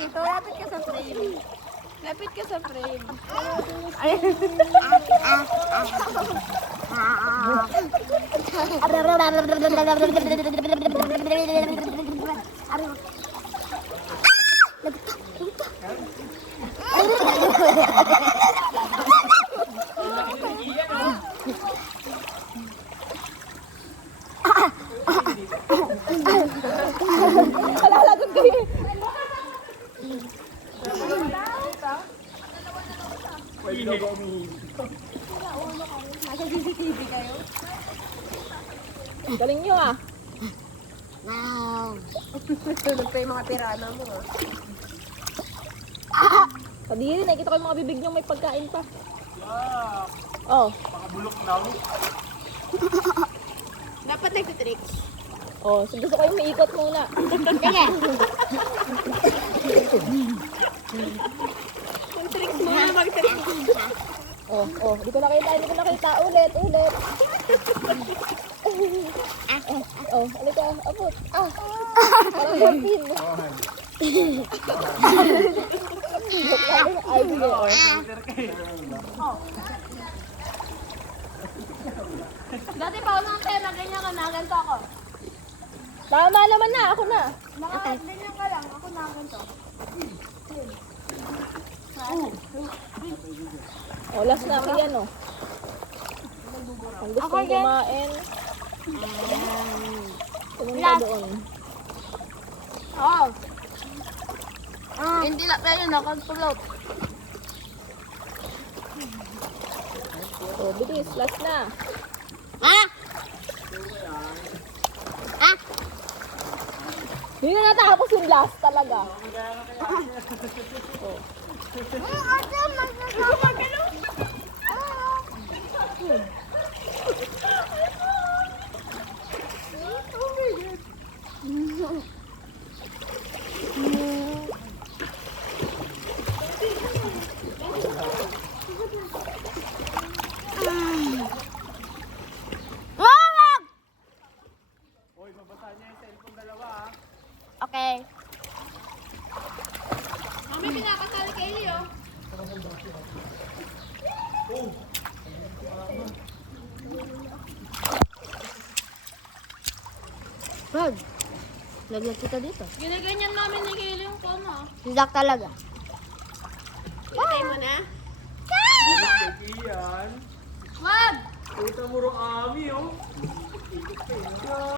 dito. Lapit ka sa frame. Lapit ka sa frame. Ay. Alalagot kayo. Nasa CCTV kayo? Galing nyo ah. Wow. Tulog pa yung mga pirana mo Kadiri, nakikita ko yung mga bibig nyo may pagkain pa. Oh. Pakabulok daw. Dapat nagtitricks. Oh, so gusto ko yung maikot muna. Sige. Mag-tricks muna, mag-tricks. Oh, di ko nakita. Ulit. Oh, ano ka? Abot. Parang 14. Ay, sige. Dati pa ako ng pera, ganyan ka na, ganito ako. Tama naman na, ako na. Ganyan ka lang, ako na ganito. Oh, last na ako yan, oh. Ang gusto kong kumain. Pumunta doon. Oo. Hindi lang tayo nakag-float. Oh, bilis. Last na. Hindi na natapos yung last talaga. Hoy, babasa niya yung cellphone dalawa ah. Okay. Mami, pinakasali kay Leo. Wag. Lagyan kita dito. Ginaganyan namin ni Kaylee yung phone, ha? Sidak talaga. Ilagay mo na. Iyan. Wag! Kita mo ro ami oh.